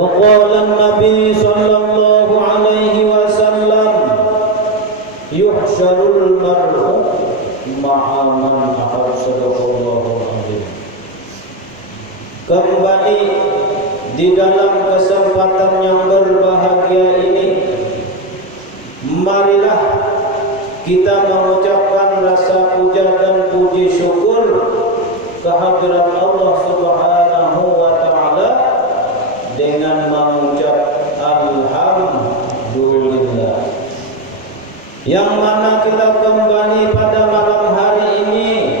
Wa qala an-nabi sallallahu alaihi wasallam yuhsyarul mar'u ma'a man ahabba sadaqallahu alaihi. Kembali di dalam kesempatan yang berbahagia ini, marilah kita mengucapkan rasa puja dan puji syukur kehadirat Allah Subhanahu wa taala dengan mengucap alhamdulillah. Yang mana kita kembali pada malam hari ini,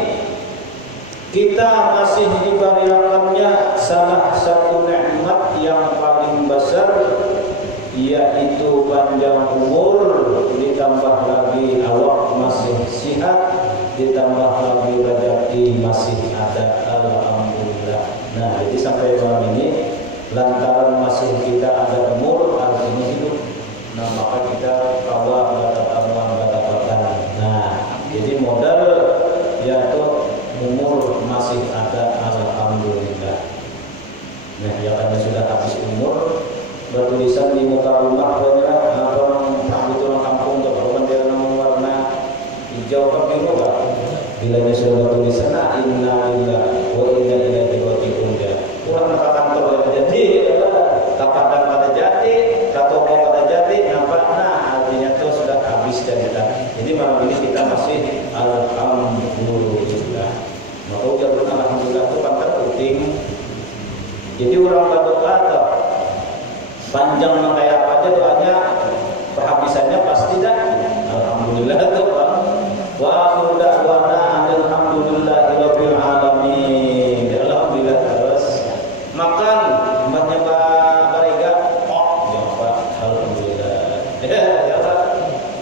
kita masih diberikannya salah satu nikmat yang paling besar, yaitu panjang umur, ditambah lagi awak masih sihat, ditambah lagi rezeki masih ada, alhamdulillah. Nah, jadi sampai malam ini lantaran masih kita ada umur, artinya hidup. Nah, maka kita bawa batal. Nah, jadi modal yaitu umur masih ada, alhamdulillah. Nah, ya karena sudah habis umur, bertulisan di muka rumah banyak orang orang kampung tuh, kalau dia nama warna hijau atau biru kan, bilanya sudah bertulisan inna lillahi wa inna ilaihi raji'un, kurang ke kantor jadi tapadan pada jadi, toko pada jadi, nampak artinya itu sudah habis cerita. Jadi malam ini kita masih alhamdulillah. Maka ucapan alhamdulillah itu pantas penting. Jadi orang berdoa atau panjang kayak apa aja doanya, penghabisannya pasti dah alhamdulillah tuh Pak. Wa akhiru da'wana alhamdulillahirabbil alamin. Alhamdulillah terus. Makan umatnya Pak Bariga, oh ya Pak, alhamdulillah. Ya Pak.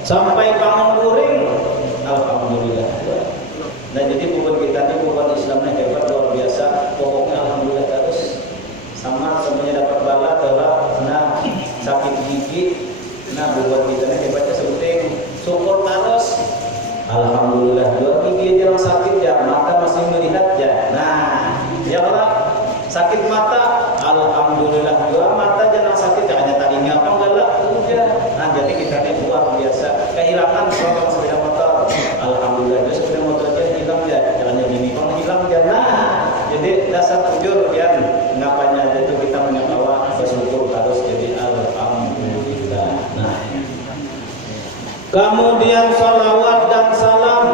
Sampai bangun kuring, alhamdulillah. Nah, jadi bukan kita ini bukan Islamnya hebat luar biasa, pokoknya alhamdulillah terus. Sama semuanya dapat bala telah, nah sakit gigi, nah buat kita ini hebatnya penting syukur terus, alhamdulillah. Dua gigi dia orang sakit ya, mata masih melihat ya, nah ya Allah. Sakit mata, alhamdulillah. Dua mata jangan sakit, jangan tadinya apa enggak lah, udah. Nah jadi kita ini luar biasa. Kehilangan kalau sepeda motor, alhamdulillah. Dia sepeda motor aja hilang ya, jalannya gini, kalau hilang ya. Nah jadi dasar ujur ya, ngapanya aja itu kita menyawa bersyukur harus jadi alhamdulillah. Nah, kemudian salawat dan salam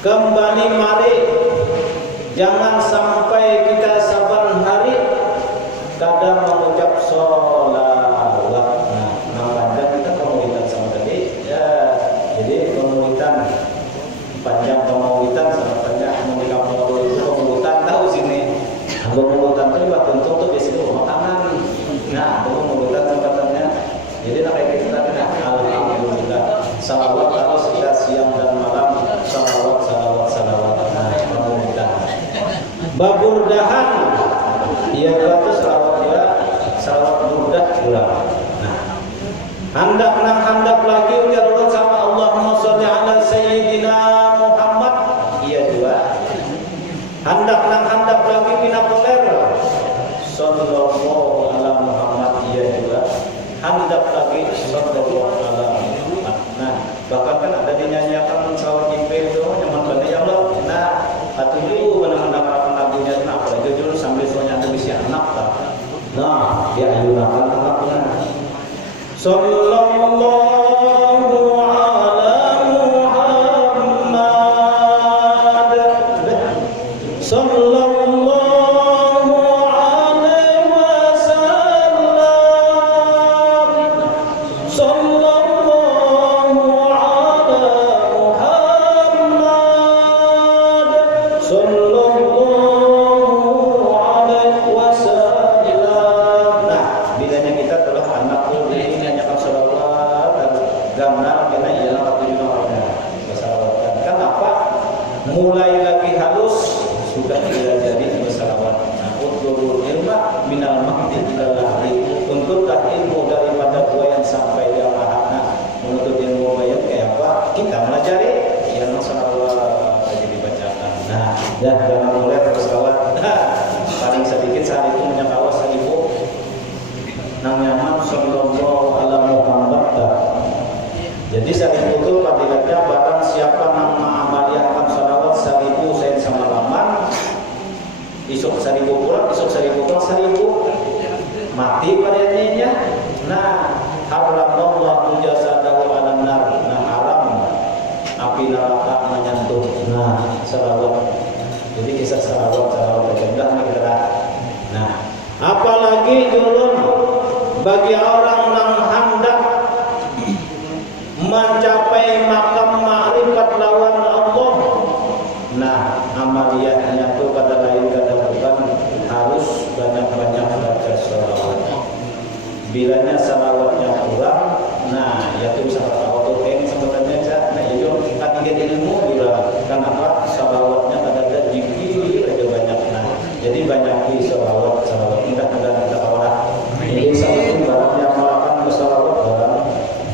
kembali mari. Jangan sampai kita saban hari kadang mengucap sholawat. Nah, makanya kita pengulitan sama tadi ya. Jadi pengulitan panjang pengulitan sama tanya mau dikamu itu pengulitan tahu sini. Pengulitan itu buat tentu tuh di situ makanan. Nah, pengulitan tempatnya. Jadi nak kayak kita tadi alhamdulillah. Salawat harus kita siang dan malam. Salawat. Nah, pengulitan. Baburdahan, dia itu salawat burdah pulang. Nah, handap lagi ucapan sama Allahumma sholli ala sayyidina Muhammad, iya dua. Handap lagi pinapoler, sallallahu ala Muhammad, iya dua. Handap lagi sallallahu ala Muhammad. Nah, bahkan kan ada dinyanyikan salawat Jibril itu nyaman banget ya Allah. Nah, atuh benar-benar nabinya nak jujur sambil soalnya ada bisa anak tak. Nah, ya ayunakan anaknya. Sallallahu ala Muhammad. Sallallahu alaihi wasallam. Sallallahu ala Muhammad. Sallallahu alaihi wasallam. Nah, bilanya kita telah anak ini nyanyikan salawat dan gambar kena ialah waktu juga orangnya bersalawat. Kan apa? Mulai lagi halus sudah tidak jadi bersalawat. Nah, utlubul ilma minal mahdi ilal lahdi. Tuntutlah ilmu daripada buayan sampai dia lahir. Nah, menuntut ilmu buayan kayak apa? Kita melajari yang salawat aja dibacakan. Nah, jangan mulai bersalawat. Nah, paling sedikit saat itu menyakawas 1000 mati pada intinya. Nah, haramallahu jasadahu 'alan nar. Nah, haram api neraka menyentuh. Nah, salawat. Jadi kisah salawat terkenal kita. Nah, apalagi julun bagi orang yang hendak mencapai makam ma'rifat lawan Allah. Nah, amaliyahnya tuh kata lain kata bukan harus banyak-banyak baca salawat. Bilanya salawatnya kurang, nah ya itu bisa auto sebenarnya nah itu kita ilmu bila kenapa salawatnya ada zikir aja banyak. Nah, jadi banyak salawat mudah-mudahan kita orang. Jadi satu barang yang melakukan salawat barang.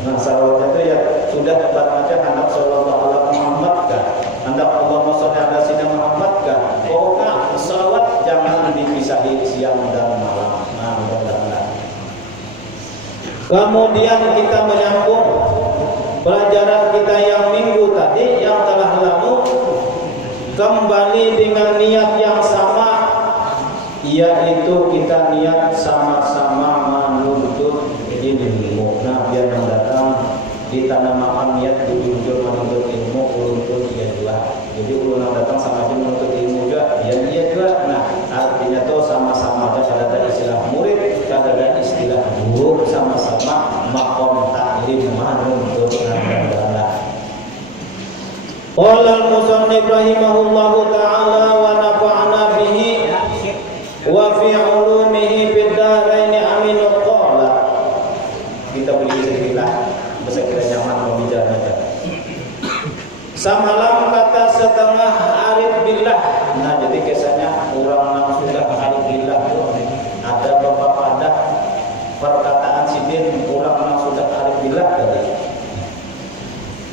Nah, salawat itu ya sudah baca anak sallallahu alaihi Muhammad kah? Hendak Allahumma sholli ala sayyidina Muhammad kah? Pokoknya salawat jangan dipisahi siang dan malam. Nah, mudah-mudahan. Kemudian kita menyambung pelajaran kita yang minggu tadi yang telah lalu, kembali dengan niat yang sama, yaitu kita niat sama-sama menuntut ilmu. Nah, biar mendatang ditanamkan niat jujur menuntut ilmu, ulun dia juga. Jadi ulun datang sama aja menuntut ilmu juga, dia juga. Nah, artinya tuh sama-sama aja ada istilah murid, ada istilah guru, sama-sama makom taklim menuntut ilmu. Qala al-musannif rahimahullahu ta'ala wa nafa'ana bihi wa fi ulumihi fid dharain amin qala. Kita beli sedikitlah bisa kira nyaman membicarakan. Samalam kata setengah arif billah. Nah, jadi kesannya orang yang sudah arif billah itu ada beberapa perkataan sidin orang yang sudah arif billah tadi.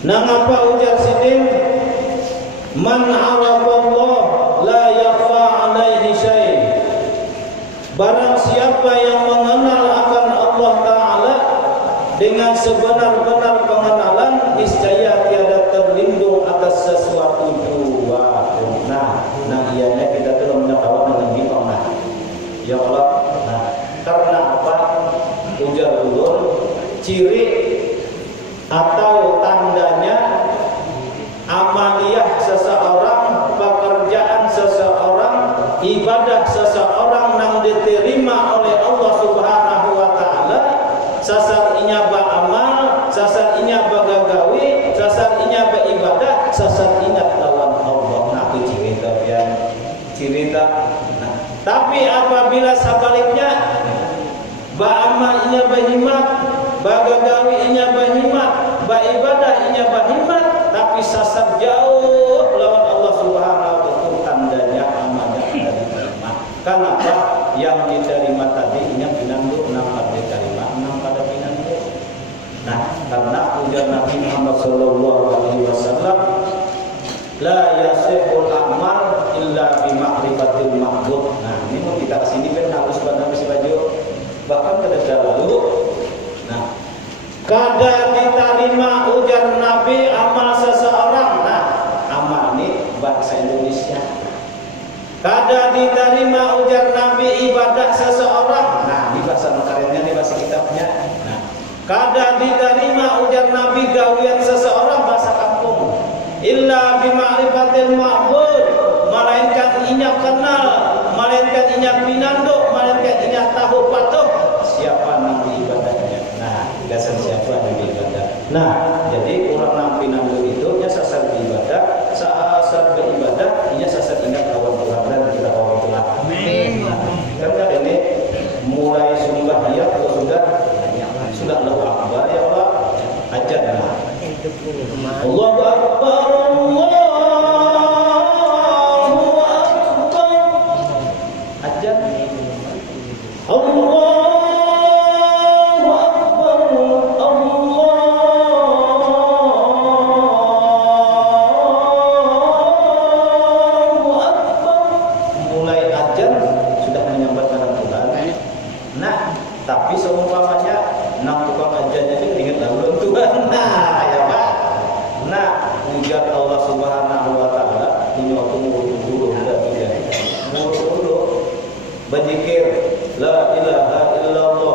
Nah, apa ujar sidin? Man arafallah la yakhfa alaihi syai'. Barang siapa yang mengenal akan Allah Ta'ala dengan sebenar-benar pengenalan, niscaya tiada terlindung atas sesuatu jua. Nah, ianya kita telah mengetahui lebih pernah. Ya Allah. Nah, karena apa? Ujar ulun, ciri atau tandanya amaliyah seseorang, pekerjaan seseorang, ibadah seseorang yang diterima oleh Allah Subhanahu wa Ta'ala, sasar inya beramal, sasar inya bagagawi, sasar inya beribadah, sasar ingat lawan Allah. Nah, itu cerita. Nah, tapi apabila sebaliknya, beramal inya berhimmat, bagagawi inya berhimmat, beribadah inya berhimmat, tapi sasar jauh lawan Allah Subhanahu wa Ta'ala, tandanya amalnya tidak diterima. Kenapa? Yang diterima tadi inya pinandu, nampak diterima, nampak ada pinandu. Nah, karena ujar Nabi Muhammad sallallahu alaihi wasallam, la yasihul amal illa bi ma'rifatil ma'bud. Nah, ini mau kita kesini kan harus bandar besi baju, bahkan pada lalu. Nah, kada diterima ujar Nabi amal seseorang. Nah, amal ini bahasa Indonesia. Kada diterima ujar Nabi ibadah seseorang. Nah, ini bahasa karetnya, ini bahasa kitabnya. Nah, kada diterima ujar Nabi gawian seseorang, bahasa kampung. Illa bima'rifatil ma'bud, melainkan inya kenal, melainkan inya pinanduk, melainkan inya tahu patuh siapa Nabi ibadahnya. Nah, gasan siapa Nabi ibadah. Nah, jadi orang yang pinanduk itu nya sasar ibadah, sasar beribadah, inya sasar ingat lawan Tuhan dan kita lawan Tuhan. Amin. Nah, karena ini mulai sumbah dia atau sudah Allahu Akbar ya Allah, ajar. Allahu Akbar, Allahu Akbar, ajar. Allahu Akbar, Allahu Akbar. Mulai ajar sudah menyampaikan Tuhan. Nah, tapi seumpamanya nak tukang ajarnya itu ingat lalu Tuhan. Nah, ya Pak. Nah, ujar Allah Subhanahu wa Ta'ala, ini waktu mulu dan tidak mulu berzikir la ilaha illallah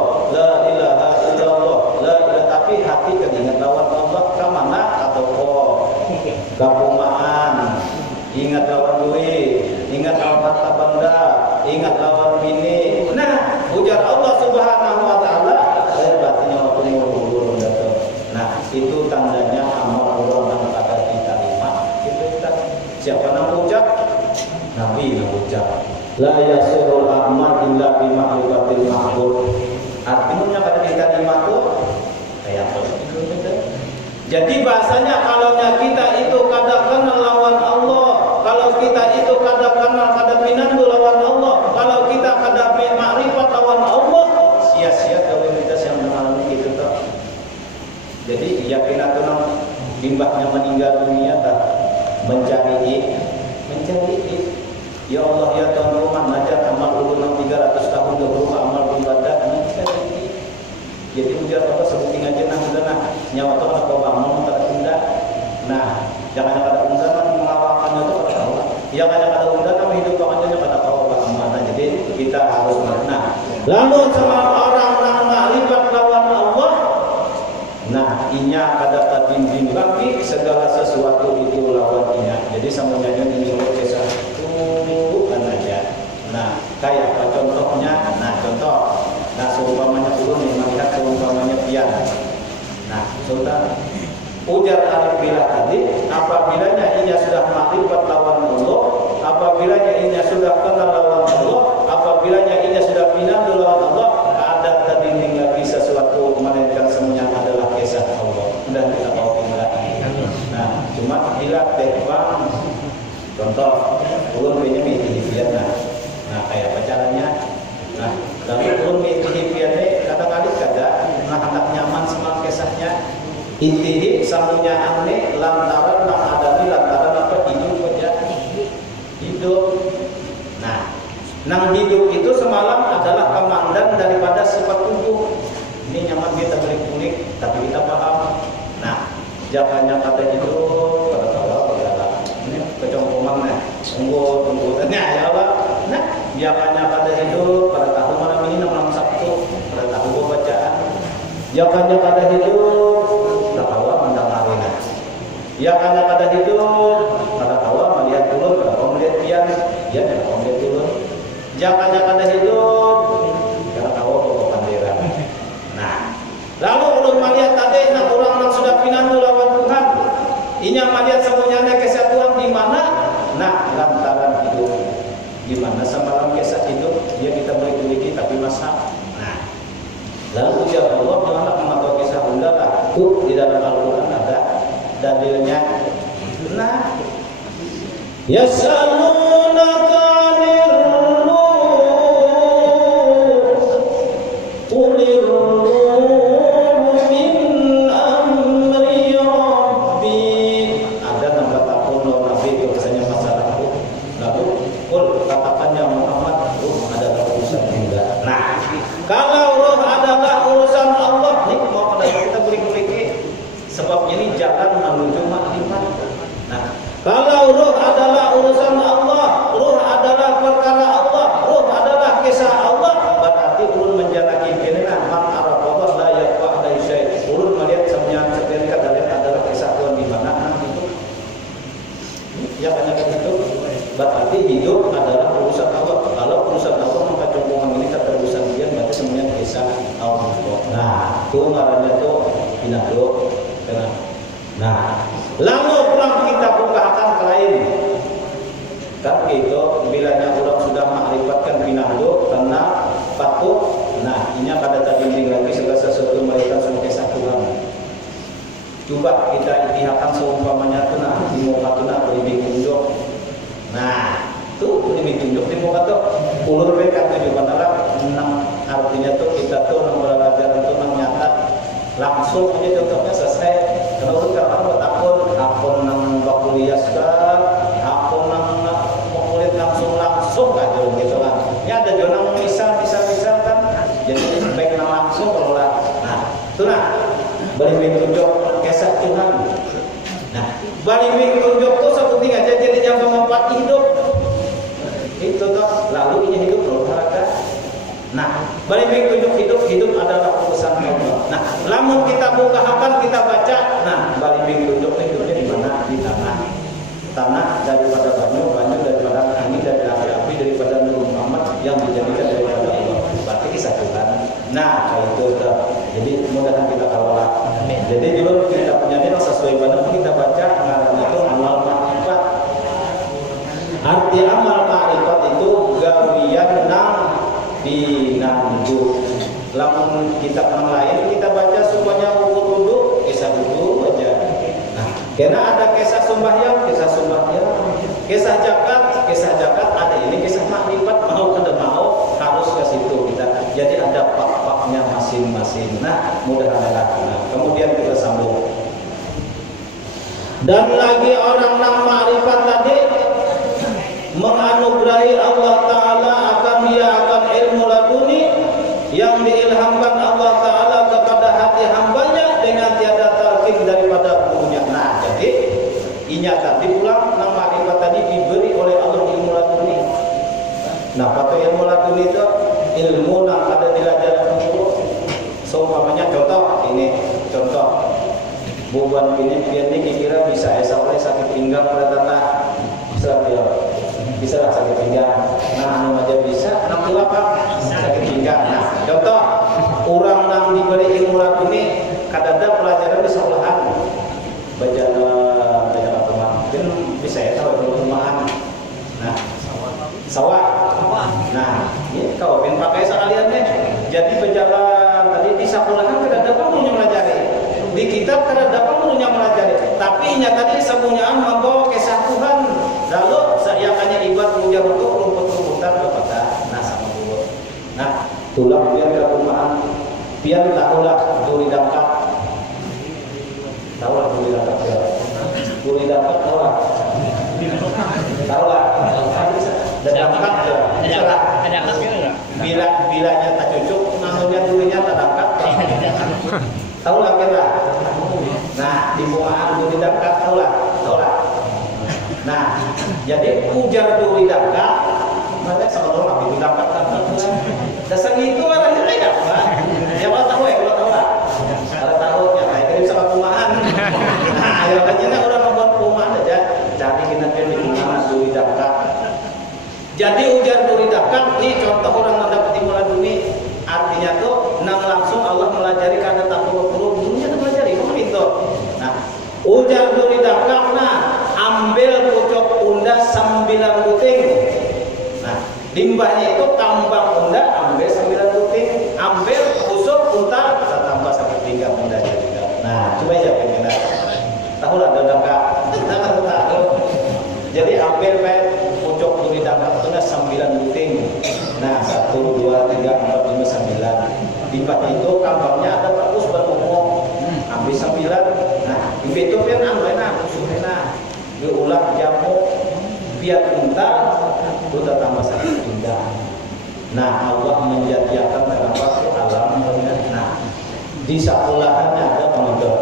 La yasirul amal illa bi ma'rifatil ma'bud. Artinya kata kita lima tuh kayak apa? Jadi bahasanya kalau kita itu kada kenal lawan Allah, kalau kita itu kada kenal kada pinandu lawan Allah, kalau kita kada makrifat lawan Allah, sia-sia komunitas yang mengalami itu toh. Jadi yakin atau nang bimbahnya meninggal dunia tak mencari. Ya Allah ya Tuhan rumah najat amal ulun 300 tahun berupa amal ibadah mencari. Jadi ujar apa sebuting aja nah nyawa tuh apa bangun tak tunda. Nah, jangan ada tunda mengawakannya itu pada Allah. Yang ada tunda nama hidup aja pada Allah mana. Jadi kita harus nah. Lalu sama orang yang makrifat lawan Allah. Nah, inya kada tabimbing lagi segala sesuatu itu lawan inya. Jadi sama nyanyi ini kisah bukan aja. Nah, kayak apa contohnya? Nah, contoh. Nah, seumpamanya dulu nih melihat seumpamanya pian. Nah, saudara, ujar alif-bilah tadi, apabila ia sudah makrifat lawan Allah, apabila ia sudah kenal lawan Allah, apabila ia sudah pinandu lawan Allah, ada tadi lagi sesuatu melainkan semuanya adalah kisah Allah. Dan kita tahu tinggal. Nah, cuma bila tekbang, contoh, ulun punya pian. Nah, kayak apa caranya? Nah, lalu ulun pian kadang-kadang nah hendak nyaman sama kisahnya. Intinya samunya aneh lantaran lantaran apa hidup aja hidup. Nah, nang hidup itu semalam adalah komandan daripada sifat tubuh. Ini nyaman kita beri kulik, tapi kita paham. Nah, jangannya kata hidup pada tahu adalah ini kecongkongan nah, tunggu-tungguannya ya Allah. Nah, jangannya kata hidup pada tahu malam ini 6 Sabtu pada tahu bacaan. Jangannya kata hidup ya karena kada hidup, kada tawa melihat dulu, kada tawa melihat pian, ya kada tawa melihat dulu. Jangan kada hidup, kada tawa bawa panderan. Nah, lalu ulun melihat tadi, nah orang yang sudah pinandu lawan Tuhan, inya melihat semuanya kesatuan di mana? Nah, lantaran hidup, di mana semalam kisah hidup, dia kita boleh miliki tapi masa. Nah, lalu ya Allah mengalah mengatur kisah bunda lah, tuh di dalam Al-Quran ada. Dalilnya nah yasalunaka 'anir ruh qulir ruh min amri rabbi. Ada nama takun nabi itu biasanya masalahku. Lalu kul katakan ya Muhammad ruh adalah urusan Allah. Nah, kalau ruh adalah urusan Allah, nih mau pada kita beri-beri sebab ini jalan menuju makrifat. Nah, kalau ruh adalah urusan Allah, ruh adalah perkara Allah, ruh adalah kisah Allah, berarti ulun menjalani kinilah man arafah la yaqwa alai syai. Ulun melihat semuanya seperti kalian adalah kisah Tuhan di mana itu. Ya banyak itu. Berarti hidup adalah urusan Allah. Kalau urusan Allah maka congkongan ini kata urusan dia berarti semuanya kisah Allah. Nah, itu ngarannya tuh pinatu. Nah, lalu pulang kita bukakan ke lain. Tapi itu bilanya orang sudah makrifatkan pinandu karena patuh. Nah, ini pada tadi lagi segala sesuatu mereka sebagai satu Tuhan. Coba kita itihakan seumpamanya tu nah di muka tu nah lebih tunjuk. Nah, tu lebih tunjuk di muka tu. Ulur mereka tu juga adalah artinya tu kita tu nang belajar tu nang nyata langsung aja contohnya selesai. Kalau sekarang buat akun nang bakuliah sekarang, akun nang kulit langsung aja gitu kan. Ini ada jonang misal kan. Jadi baik nang langsung kalau lah. Nah, itu nah balik tunjuk kisah Tuhan. Nah, balik tunjuk tuh seperti aja jadi yang memanfaat hidup. Itu tuh lalu ini hidup loh harga. Nah, balik tunjuk hidup adalah urusan Allah. Nah, lamun kita buka hafal kita baca, nah balik tunjuk hidupnya di mana? Di tanah daripada banyu daripada angin dari api daripada Nur Muhammad yang dijadikan daripada Allah. Berarti kisah Tuhan. Nah, kalau itu jadi mudah-mudahan kita kawalah. Jadi dulu kita punya ini sesuai pada kita baca ngarannya itu amal ma'rifat. Arti amal ma'rifat itu gawe binandu. Lamun kitab yang lain kita baca semuanya wudu kisah wudu aja. Nah, karena ada kisah sembahyang, kisah zakat ada ini kisah makrifat, mau kada mau harus ke situ kita. Jadi ada bab-babnya masing-masing. Nah, mudah-mudahan. Nah, kemudian kita sambung. Dan lagi orang yang makrifat tadi menganugerahi Allah Ta'ala akan dia akan ilmu laduni yang diilhamkan Allah Ta'ala kepada hati hambanya dengan tiada talqin daripada gurunya. Nah, jadi inya tadi pulang nang makrifat tadi diberi oleh Allah ilmu laduni. Nah, pada ilmu laduni itu ilmu yang ada di ajaran guru. Seumpamanya contoh bubuan ini kira bisa esa oleh sakit pinggang pada tanah bisa lah sakit pinggang. Nah, ini aja bisa. Nanti apa? Sakit pinggang. Nah, contoh orang yang diberi ilmu laduni kadada pelajaran di sekolahan baca teman mungkin bisa ya tahu perumahan. Nah, sawah. Nah, ini kau pengen pakai sekalian deh. Jadi berjalan tadi di sekolahan kadada perlunya melajari. Di kitab kadada perlunya melajari. Tapi nyata di semuanya membawa kisah Tuhan. Lalu saya akannya ibadah puja untuk rumput-rumputan kepada sama dulu. Nah, tulang biar ke rumahan, biar tahulah duri dampak. Tahulah duri dampak ya. Duri dampak tahulah. Dan dampak ya. Ada enggak? Bilanya tak cocok, namanya durinya tak dampak. Tahulah kira. Nah, di rumahan duri dampak tahulah. Nah, jadi ujar duri dampak, mereka sama orang duri dampak kan. Dasar itu orang yang tidak apa? Ya kalau tahu ya, kalau tahu ya kayak kirim sama rumahan. Nah, ya katanya orang membuat rumahan aja, cari kita pilih di mana duri dampak. Jadi ujar duri dampak, nih contoh orang mendapat ilmu laduni, artinya tuh nang langsung Allah melajari karena tak perlu dunia tuh melajari, kok itu. Nah, ujar duri dampak, nah ambil pucuk unda 9 puting. Nah, limbahnya itu tambang unda ambil 9 puting, ambil busuk unta tambah sakit pinggang unda juga. Nah, coba aja pengen tahu lah enggak? Tahu. Jadi ambil pucuk duri dampak unda 9 puting. Nah, 1 2 3 4 5 9. Limbahnya itu tambangnya ada bagus berumur. Ambil 9. Nah, itu kan enak, enak. Diulah jamu biar unta tambah sakit pinggang. Nah, Allah menjadikan kenapa ke alam. Nah, di sekolahannya ada pengedor,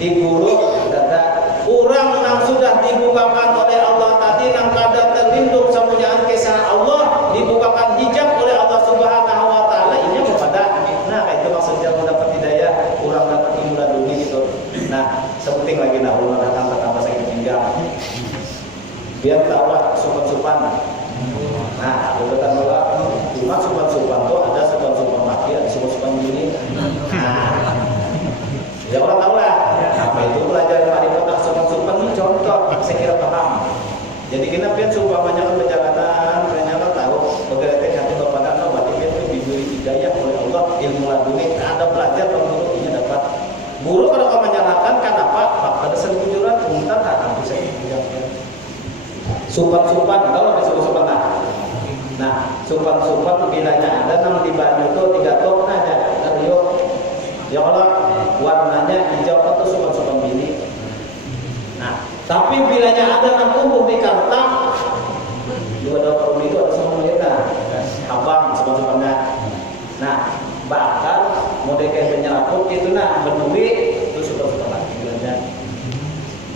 di guru ada orang yang sudah dibukakan oleh Allah tadi yang kada terlindung semuanya kisah Allah dibukakan hijab oleh Allah Subhanahu Wa Taala ini kepada. Nah, itu maksudnya mendapat hidayah, orang dapat ilmu laduni gitu. Nah, sepenting lagi nah ulama datang tambah sakit pinggang. Biar tahulah supan-supan. Nah, betul bahwa cuma supan-supan tuh ada supan-supan mati, ada supan-supan gini. Nah, ya orang tahu lah. Apa itu pelajaran marifat supan-supan ini contoh, saya kira paham. Jadi kita pian sumpamanya kan perjalanan, ternyata tahu bagaimana hati bapak dan berarti pian itu diberi hidayah oleh Allah ilmu laduni. Ada belajar penggurunya dapat. Guru kalau kau menyalahkan kenapa? Pada seluruhan untar akan bisa dijaga. Supan-supan, tahu apa supan-supan? Nah, supan-supan bilanya ada nang di banyu itu 3 tok aja, teriuk. Ya Allah, warnanya hijau itu supan-supan bini. Nah, tapi bilanya ada nang tumbuh di kartang, 2 daun itu ada sama mereka, abang supan-supannya. Nah, bakal mau kayak penyeraput itu nah berduit itu supan-supan lagi bilanya.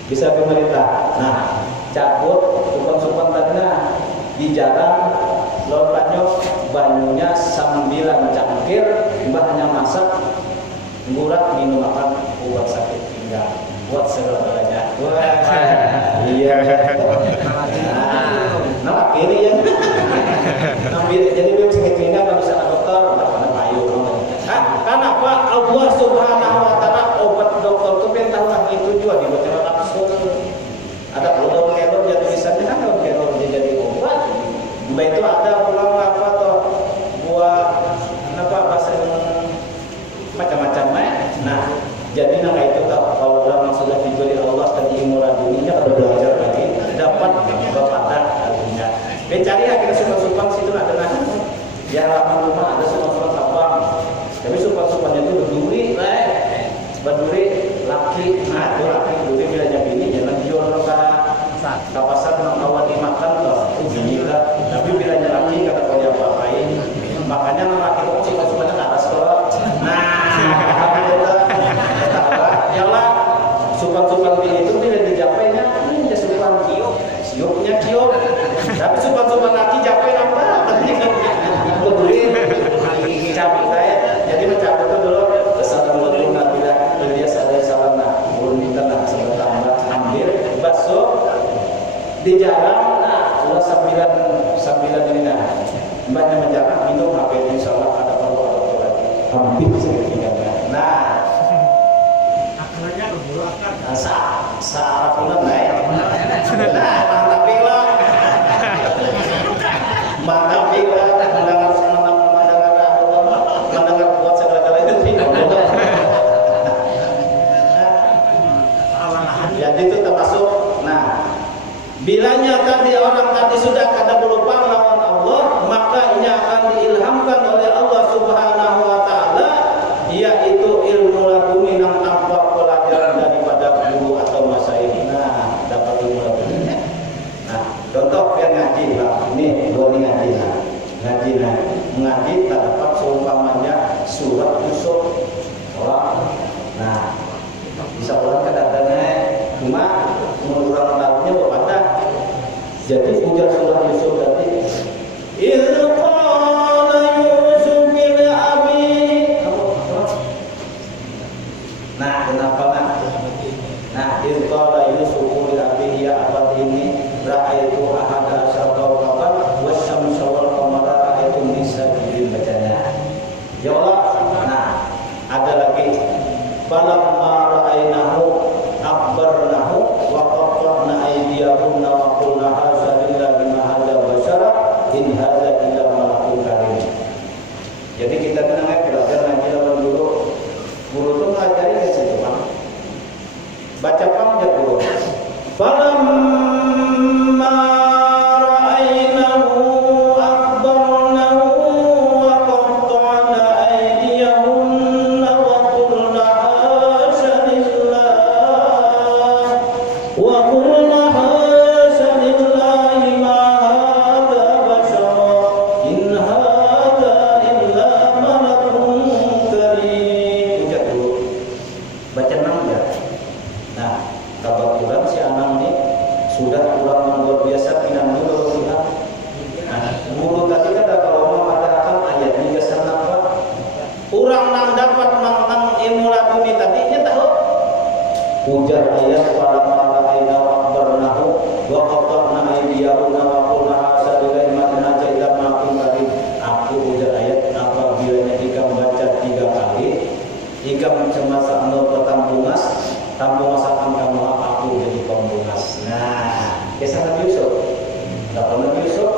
Bisa pemerintah. Nah, cabut supan-supan tadinya di jalan lompatnya banyunya 9 cangkir mbahnya masak ngurat minum makan buat sakit pinggang buat segala-galanya. Iya. Nah, kiri ya. Jadi dia sakit pinggang nggak bisa ke dokter, karena payung. Kenapa Allah Subhanahu Wa Taala obat dokter itu pentahlah itu juga dibaca kapsul. Ada daun kelor jadi tulisannya kan daun kelor jadi obat. Mbak itu ada pulang apa atau makanya nama kita sifat-sifatnya ke atas kok. Nah, ya lah, supan-supan itu tidak dijapainya, ini supan kiok, sioknya kiok. Tapi supan-supan laki japai apa? Kemudian cabut saya, jadi mencabut itu dulu. Assalamualaikum warahmatullahi wabarakatuh. Belum minta nak sebentar ambil bakso di jalan. Nah, sudah sambilan ini nah. Mbaknya menjaga minum HP insyaallah ada perlu lagi. Hampir segitiga. Nah, akalnya berburu akal. Saat bulan naik. Nah, mantap lah. Mantap lah. Mendengar buat segala-gala itu tidak. Jadi itu termasuk. Nah, bilanya tadi orang tadi sudah kada berlupa lawan Allah, maka ini akan diilhamkan oleh Allah Subhanahu wa taala, yaitu ilmu laduni yang tanpa pelajaran daripada guru atau masyayikh. Nah, dapat ilmu laduni. Nah, contoh yang ngaji lah. Ini goni ngaji lah. Ngaji tak dapat seumpamanya surat Yusuf. Nah, bisa orang kadang-kadang cuma menurut orang tahunya pada. Jadi ujar surat Yusuf tadi. Nah, kenapa nak? Nah, qala Yusuf li abihi ya abati ini ra'aitu ahada asyara kawkaban wasyamsa wal qamara ra'aitu min sajidin bacanya. Ya Allah. Nah, ada lagi. Falamma ra'ainahu akbarnahu wa qatta'na aydiyahum wa qulna hadza lillahi ma hadza basyara in hadza illa malakun karim. Jadi kita tenang belajar ngaji lawan guru. Guru tuh ngajari ke situ, Bang. Baca pang aja guru. Falamma ra'ainahu akbarnahu wa qatta'na aydiyahum wa qulna hadza lillahi wa qulna hadza lillahi ma hadza basyara in hadza illa malakun karim. Ucap dulu. Baca enam ya. Nah, kebetulan si anak ini sudah pulang luar biasa pinang dulu kita. Nah, guru tadi kata kalau mengatakan ayat ini kesan apa? Orang nang dapat mangkang ilmu laduni tadi dia tahu. Ujar ayat para malaika akbarnahu wa qatta'na aydiyahum wa qulna hadza lillahi ma hadza illa malakun karim. Aku ujar ayat apabila jika membaca 3 kali, jika mencemasa petambungas, tambungas akan kamu aku jadi pembungas. Nah, kisah Nabi Yusuf. Dapat Nabi Yusuf.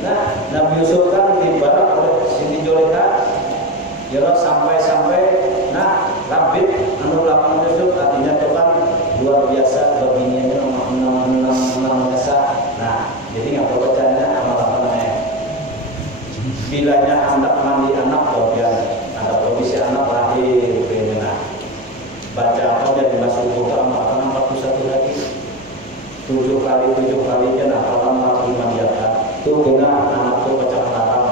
Nah, Nabi Yusuf kan dibarak oleh Siti Julekha. Ya sampai nah Rabit anu lakukan Yusuf artinya itu kan luar biasa beginiannya memang biasa. Nah, jadi nggak perlu bacanya amal-amalnya. Bilanya anak mandi anak bagian ada provisi anak lahir nah. Baca apa jadi masuk buka amal 41 lagi 7 kali kan apalan lagi mandiakan itu kena anak tuh pecah larang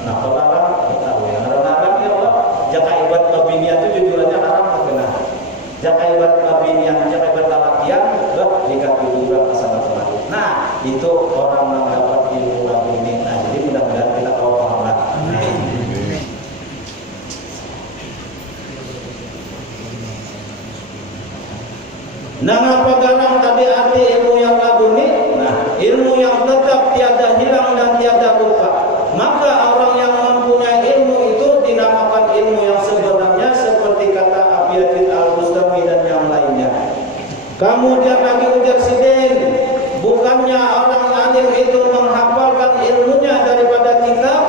anak larang tahu ya larang ya Allah jaka ibadat babinian itu jujurannya larang kena jaka ibadat babinian jaka ibadat lalakian jika jujuran asal lagi. Nah, itu orang yang dapat ilmu ini. Nah, jadi mudah-mudahan kita tahu paham lah. Nah, apa garang tadi arti ilmu yang laduni? Nah, ilmu yang tetap tiada hilang dan tiada lupa. Maka orang yang mempunyai ilmu itu dinamakan ilmu yang sebenarnya seperti kata Abiyadid Al-Bustami dan yang lainnya. Kemudian lagi ujar Sidin, bukannya orang alim itu menghafalkan ilmunya daripada kitab,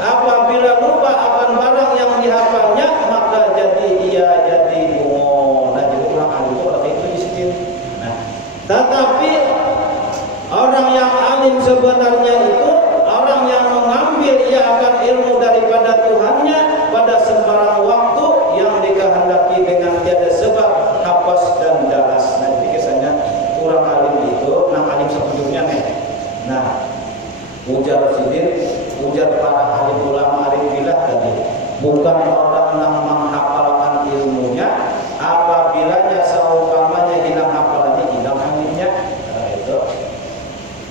apabila lupa akan barang yang dihafalnya, maka jadi ia jadi bungo. Nah, jadi orang alim itu kalau itu disikin. Nah, tetapi orang yang alim sebenarnya itu orang yang mengambil ia akan ilmu daripada Tuhannya pada sembarang waktu yang dikehendaki dengan tiada sebab hafaz dan daras. Nah, jadi kesannya orang alim itu, nah alim sebelumnya nih. Nah, ujar Sidin, ujar para alim ulama arif billah bukan orang yang menghafalkan ilmunya, apabila seumpamanya hilang hafalannya, hilang anginnya. Nah, itu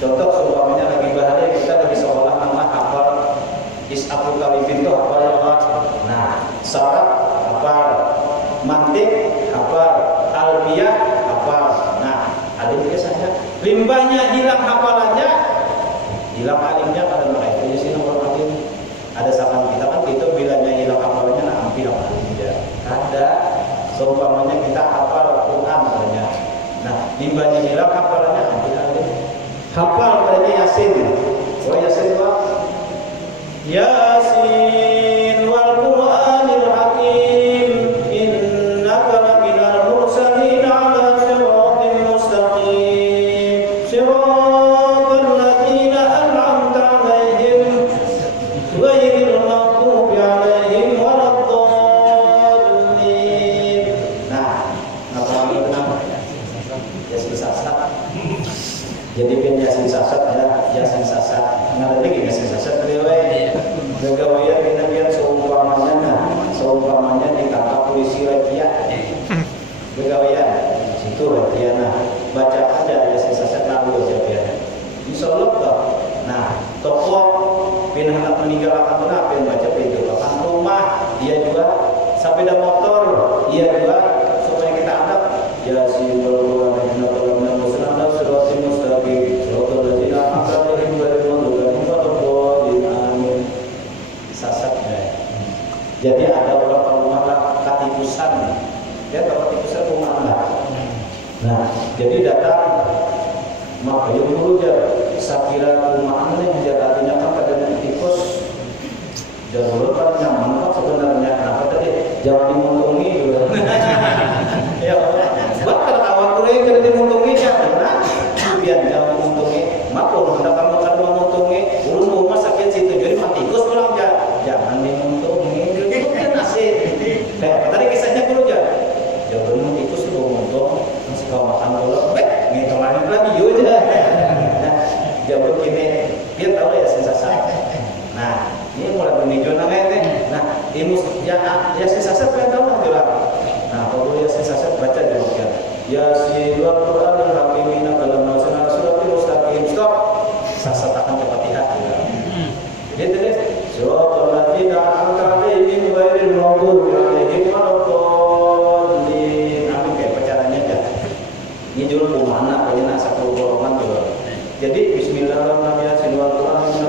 contoh seumpamanya lagi bahaya, kita lagi seolah nama hafal Is'aful Kalifin itu hafal ya Allah. Nah, syarat hafal, mantik hafal, alfiyah hafal. Nah, alim biasanya limbahnya hilang hafalannya, hilang alimnya. Pada mereka itu sih nomor alim. Ada sahabat kita kan itu bilanya hilang hafalannya, nah hampir alimnya. Ada seumpamanya kita hafal Quran katanya. Nah, limbahnya hilang hafalannya, hampir alim. Hafal katanya Yasin. Oh Yasin Pak. Yasin wal Qur'anil Hakim innaka laminal mursalin ala siratin mustaqim siratal ladzina an'amta 'alaihim ghairil maghdubi 'alaihim waladdallin. Nah, apa itu namanya? Yasin sasat. Jadi kan Yasin sasat ya, Yasin sasat. Ngarep lagi Yasin sasat riwayat. Gagawayan kita biar seumpamanya di kakak puisi rakyat. Gagawayan situ rakyat. Nah, baca aja Yasin sasat lalu aja biar. Insyaallah toh. Nah, tokoh pindah anak meninggal akan apa yang baca itu akan rumah dia juga sepeda motor dia juga supaya kita adab Yasin wal Qur'anil Hakim innaka siratal mustaqim siratal ladzina an'amta 'alaihim ghairil maghdubi 'alaihim waladdallin. Sasatnya. Jadi ada rumah katipusan. Ya, katipusan rumah Allah. Nah, jadi datang maka yang dulu aja sakira rumah Allah yang artinya kan pada tikus. Jalur kan nyaman kok sebenarnya. Kenapa tadi? Jangan dimuntungi juga. Ya, buat kalau kuliah kada dimuntungi jangan. Biar jangan dimuntungi. Makul hendak kamu kada memuntungi. Ulun rumah sakit situ jadi mati tikus pulang jangan dimuntungi. Itu kan asik. Kayak tadi kisahnya dulu aja. Jangan tikus itu muntung masih kau makan dulu. Ngitung lagi yo aja. Jangan gini. Biar tahu ya sensasi. Nah, ini mulai menuju namanya. Nah, ilmu ya sensasi kan tahu lah juga. Nah, kalau ya sensasi baca demikian. Yasin wal Qur'anil Hakim innaka laminal mustaqim. Stop. Sasatakan Fatihah. Jadi tadi siratal ladzina an'amta 'alaihim ghairil maghdubi 'alaihim waladdallin. Amin kayak pacarannya aja. Ini dulu kumana kayaknya satu golongan juga. Jadi bismillahirrahmanirrahim Yasin wal Qur'anil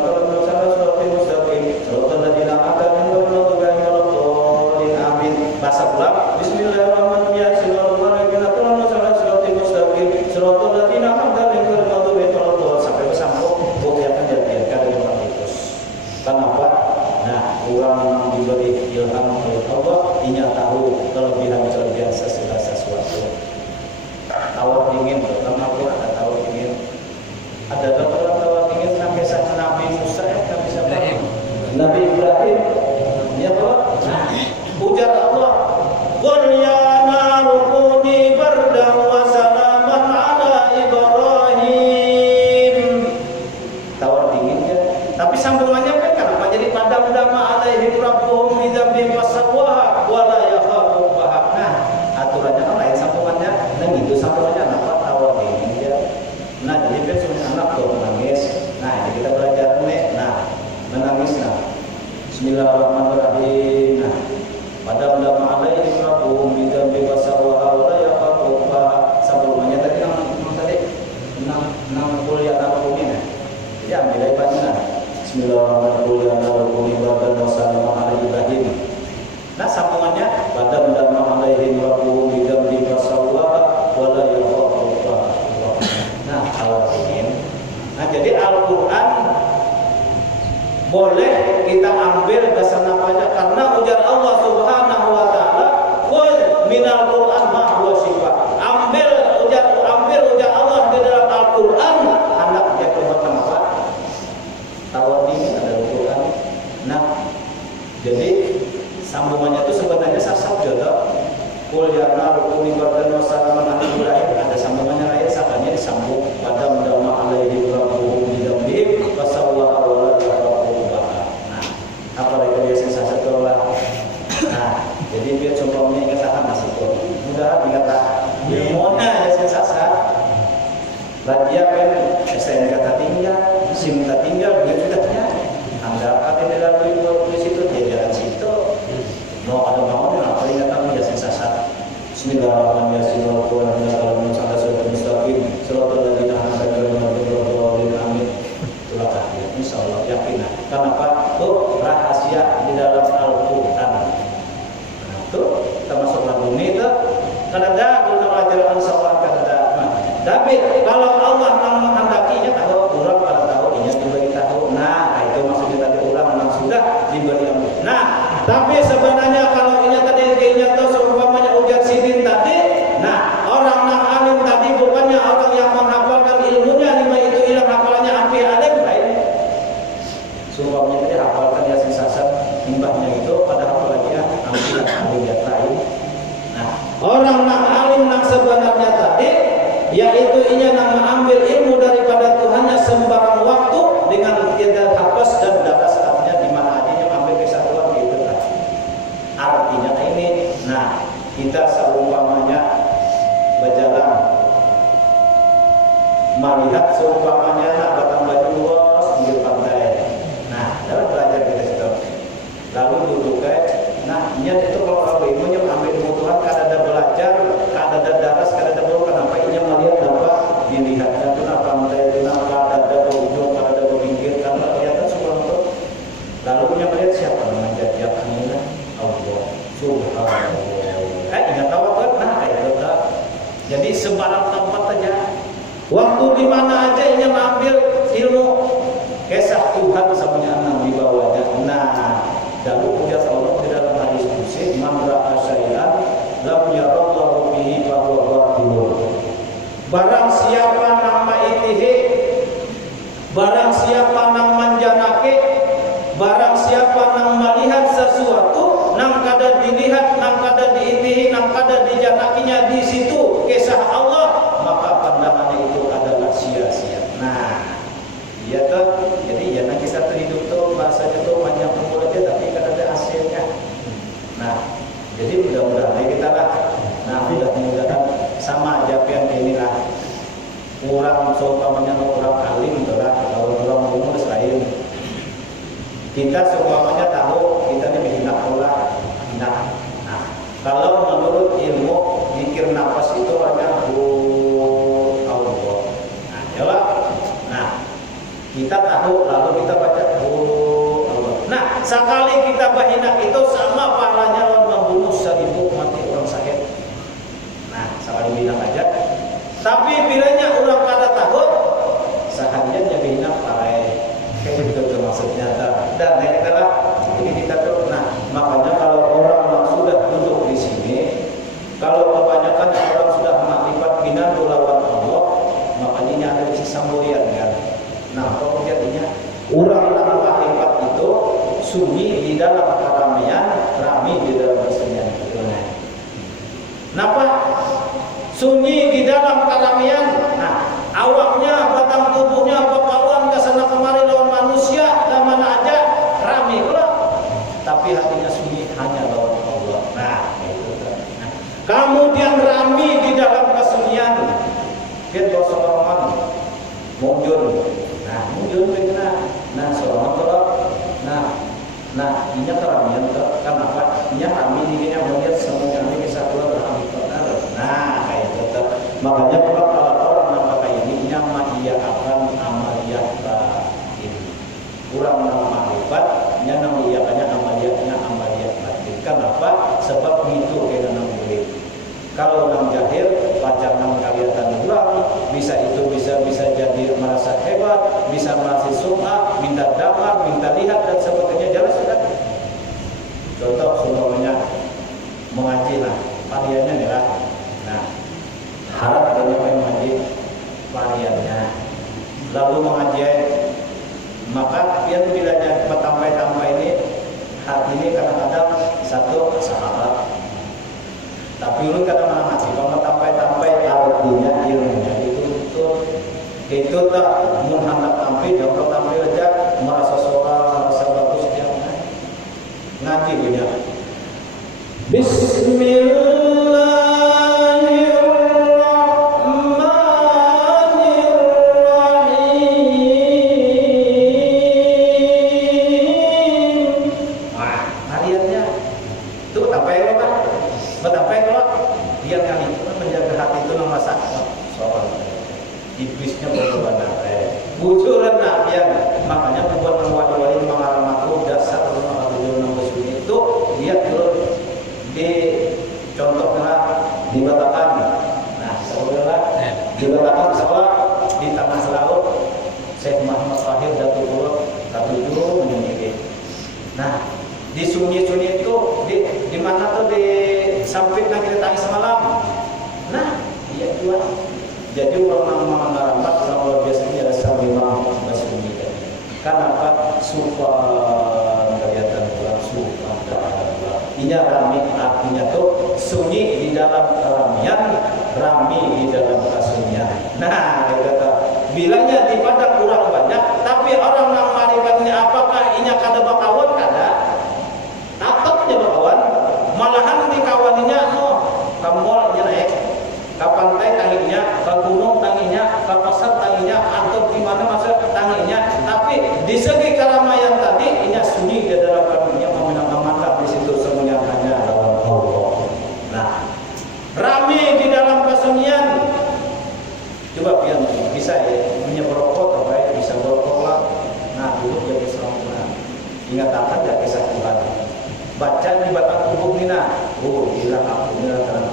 mustaqim siratal ladzina an'amta 'alaihim ghairil maghdubi 'alaihim. Amin. Bahasa ulang bismillahirrahmanirrahim Yasin wal Qur'anil mustaqim siratal ladzina an'amta 'alaihim ghairil maghdubi 'alaihim sampai bersambung kelihatan jadian kada tikus. Kenapa? Nah, orang diberi ilham oleh Allah, dia tahu kelebihan segala sesuatu. Tawar dingin, pertama pun ada tawar dingin. Ada orang tawar dingin sampai sama Nabi Musa, Nabi siapa? Nabi Ibrahim. Ya Allah. Ujar Allah, "Qul ya naru kuni bardan wa salaman ala Ibrahim." Tawar dingin ya. Tapi sambungannya kan kenapa jadi padam dama alaihim rabbuhum bidzambihim fasawwaha wa la yakhafu uqbaha. Nah, aturannya kan lain sambungannya. Dan itu sambungannya apa? Tawar dingin ya. Nah, jadi kan semua anak tuh menangis. Nah, ini kita belajar nih. Nah, menangis nah. Bismillahirrahmanirrahim. Nah, padam dama alaihim rabbuhum bidzambihim fasawwaha wa la yakhafu uqbaha. Sambungannya tadi tadi 60 ya 60 ini. Jadi ambil dari panjang. Bismillahirrahmanirrahim. Nah, sambungannya badam dama alaihim rabbuhum bidzambihim fasawwaha wa la yakhafu uqbaha. Nah, kalau ingin. Nah, jadi Al-Qur'an boleh kita ambil bahasa nafasnya karena ujar Allah Subhanahu wa taala, "Qul minal Qur'an ma huwa syifa." Ambil ujar Allah di dalam Al-Qur'an, hendak dia buat apa? Tawar dingin ada Al-Quran. Nah, jadi sambungannya itu sebenarnya sasab jodoh. Qul ya naru kuni bardan wa salaman ala Ibrahim. Ada sambungannya lain, sakanya disambung pada mendama alaihi rabbuhum bidzambihim fasawwaha wa la yakhafu uqbaha. Nah, apa lagi biasa sasab lah itu padahal lagi ambil yang lain. Nah, orang nang alim nang sebenarnya tadi yaitu ia nang mengambil ilmu daripada Tuhannya sembarang waktu dengan tiada hapus dan daras, artinya di mana aja yang ambil kesatuan gitu kan. Artinya ini, nah kita seumpamanya berjalan melihat seumpamanya nak batang baju luas pinggir pantai. Nah, dalam belajar kita situ. Lalu duduk nah ini itu kalau orang ilmunya ambil ilmu Tuhan, kan ada belajar, kan ada daras, kan ada bau, kenapa ini melihat apa dilihatnya itu nah pantai itu nah ada ujung, kan ada pinggir, kan kelihatan semua itu. Lalu punya melihat siapa yang menjadikannya? Allah Subhanallah. Ingat tahu kan? Nah kayak itu. Jadi sembarang tempat aja. Waktu di mana aja ini mengambil ilmu kisah Tuhan semuanya di bawahnya. Nah, lalu punya Allah di dalam hadis qudsi, "Man ra'a syai'an lam yarallahu bihi fa huwa batilun." Barang siapa nama itihi, barang siapa nang manjanake, barang siapa nang melihat sesuatu nang kada dilihat, nang kada diitihi, nang kada dijanakinya di situ kisah Allah, maka pandangannya itu adalah sia-sia. Nah, iya toh. Jadi ya nanti kita terhidup tuh bahasanya tuh panjang umur aja tapi kan ada hasilnya. Nah, jadi mudah-mudahan kita lah. Nah, mudah-mudahan sama aja yang inilah. Kurang seumpamanya kurang alim itulah, kalau kurang umur lain. Kita seumpamanya tahu kita ini menghina pola. Nah, kalau menurut ilmu zikir nafas itu hanya Allah. Nah, jawab. Nah, kita tahu lalu kita baca Allah. Nah, sekali kita bahinak itu sama pahalanya lawan membunuh 1000 mati orang sakit. Nah, sekali bilang aja. Tapi bilanya orang kada tahu, seharian jadi hinak parai. Kayak gitu tuh maksudnya. Dan yang kita lah, jadi kita tuh. Nah, makanya kalau orang yang sudah duduk di sini, kalau kebanyakan orang sudah makrifat binan lawan Allah, makanya ini ada sisa mulian kan. Nah, kemudiannya orang yang makrifat itu sunyi di dalam keramaian, rami di dalam kesunyian. Kenapa? Sunyi di dalam keramaian. Nah, awaknya, batang tubuhnya, pekawan kesana kemari lawan manusia, dan mana aja rami pula. Tapi hatinya sunyi hanya lawan Allah. Nah, itu. Nah, kemudian rami di dalam kesunyian. Kita seorang mujud. Nah, mujud benar. Nah, seorang kalau nah, ini keramian kenapa? Ini rami ini yang melihat semuanya ini bisa keluar rami benar. Nah, kayak itu. Makanya kalau orang nampak ini nyaman dia akan amaliyah batin. Kurang nama hebat, nama dia banyak amaliyah batin. Kenapa? Sebab itu kena nama murid. Kalau nam jahil, baca nam kelihatan kurang, bisa jadi merasa hebat, bisa merasa sum'ah, minta damar, minta lihat dan sebagainya. Jelas sudah. Contoh semuanya mengaji lah, variannya nih lah. Nah, harap banyak yang mengaji variannya. Lalu mengaji, maka dia bilanya tampai ini hati ini kadang-kadang satu sahabat. Tapi lu kata mana ngaji, kalau tampai artinya ilmunya itu tak menghanap tampai, jauh tampai aja merasa soal, merasa bagus dia ngaji punya. Bismillahirrahmanirrahim. Wah, hariannya itu tampai lo kan? Betapa kalau dia kali menjaga hati itu nomor satu soal iblisnya berkebanyakan bujuran nabian. Makanya buat wali-wali mengalamaku dasar rumah tujuh nomor sunyi itu dia dulu di contohnya dibatakan. Nah, seolah dibatakan seolah di tanah selaut Syekh Muhammad Fahir Datuk Pulau Katujuh menyendiri. Nah, di sunyi-sunyi itu di mana tuh di samping yang kita tangis semalam. Nah, dia jual. Jadi orang mengenal rambat kalau biasanya ada sambil sunyi. Kenapa? Supaya kelihatan kurang suka. Inya rami artinya tuh sunyi di dalam keramian, rami di dalam kesunyian. Nah, kata bilangnya di padang kurang banyak, tapi orang yang marifatnya apakah inya kada bakawan kada? Tatapnya bakawan, malahan di kawaninya kamolnya naik, ke pantai tanginya, ke gunung tanginya, ke pasar tanginya, atau di mana masa tanginya. Tapi di segi keramaian tadi, inya sunyi di dalam keramiannya, memandang di situ semuanya hanya lawan Allah. Nah, rami di dalam kesunyian. Coba pian bisa ya, punya berokok atau baik bisa berokok lah. Nah, duduk jadi selama. Ingat apa ya kisah Tuhan. Baca di batang tubuh nina. Oh, gila aku nina terang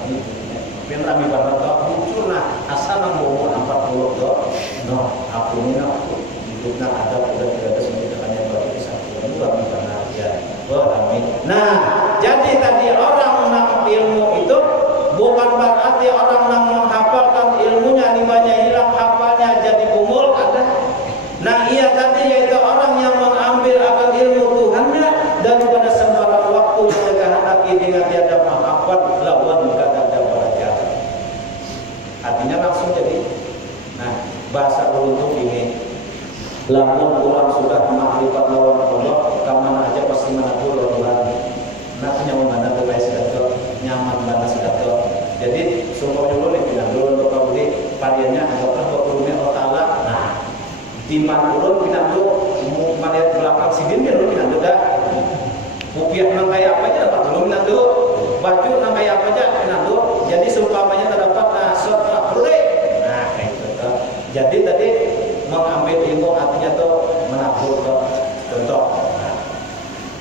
pian rami banget tuh muncul nah asal nang umur 40 tuh. No, aku nina hidupnya ada udah tidak ada sendiri hanya bagi kisah Tuhan. Itu rami banget ya. Oh, rami. Nah, jadi tadi orang nak ilmu itu bukan berarti orang yang menghafalkan ilmunya nimanya hilang hafalnya jadi kumul ada. Nah iya tadi yaitu orang yang mengambil akan ilmu Tuhannya daripada sembarang waktu yang dikehendaki dengan tiada menghafal lawan kada ada belajar. Artinya langsung jadi. Nah bahasa ulun ini lamun orang sudah makrifat lawan Allah kemana aja pasti menakur lawan. Nah punya mana tuh nyaman banget sudah tuh. Jadi sumpah dulu nih bilang dulu untuk kau di variannya anggaplah turunnya Allah. Nah di manurun bilang dulu mau melihat belakang sidin dia dulu bilang dulu dah. Rupiah nang kayak apa aja dapat dulu bilang dulu. Baju nang kayak apa aja bilang dulu. Jadi sumpamanya terdapat nasot boleh. Nah kayak gitu. Jadi tadi mengambil ilmu artinya tuh menabur tuh contoh. Nah,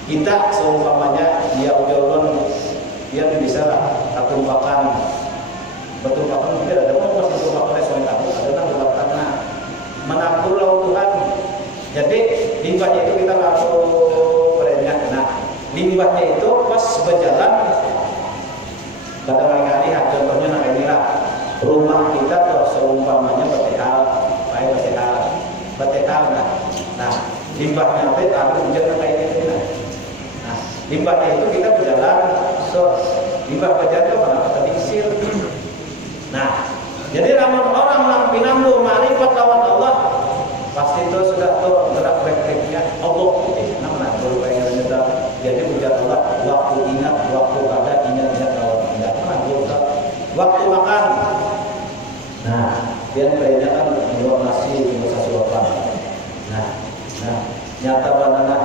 kita seumpamanya dia udah dia bisa lah ketumpakan bertumpakan tidak ada apa masih tumpakan soal kamu ada nang karena menabur laut Tuhan. Jadi limbahnya itu kita langsung berenyak. Nah limbahnya itu pas berjalan kadang-kadang contohnya nah inilah rumah kita tuh seumpamanya betehal nah limbahnya itu aku jangan kayak gitu nah limbahnya itu kita berjalan limbah berjalan itu mana kata diksir. Nah jadi namun orang yang pinamlu ma'rifat lawan Allah pasti itu sudah tuh gerak refleksnya Allah namanya berbayar juga. Jadi ujar Allah waktu ingat waktu ada ingat lawan ingat mana waktu makan. Nah dia kayaknya kan jual nasi cuma sasuapan. Nah nyata banana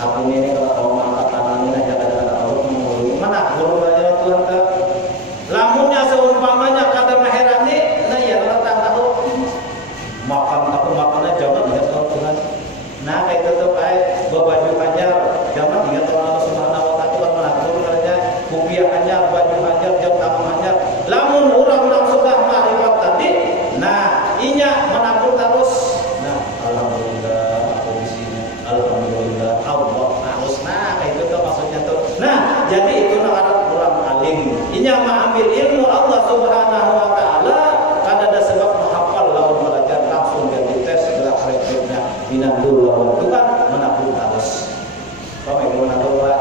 aku ini kalau angkat tangan ini aja kadang-kadang Allah mengurus mana guru belajar Tuhan ke lamunnya seumpamanya kada maherani nah ya letak tahu makan aku makannya jangan ingat Tuhan. Nah kayak tetap berbaju hanyar jangan ingat Allah Subhanahu wa taala mana guru belajar kupiah hanyar baju hanyar jam tangan hanyar lamun orang sudah marifat tadi nah inya menabur terus. Nah alhamdulillah aku di sini alhamdulillah Allah harus nah kayak itu maksudnya tuh. Nah jadi itu orang alim inya mengambil ilmu Allah Subhanahu wa taala kada ada sebab menghafal lawan belajar langsung jadi tes gerak refleksnya binandul lawan itu kan menabur terus. Kau mau menabur lah.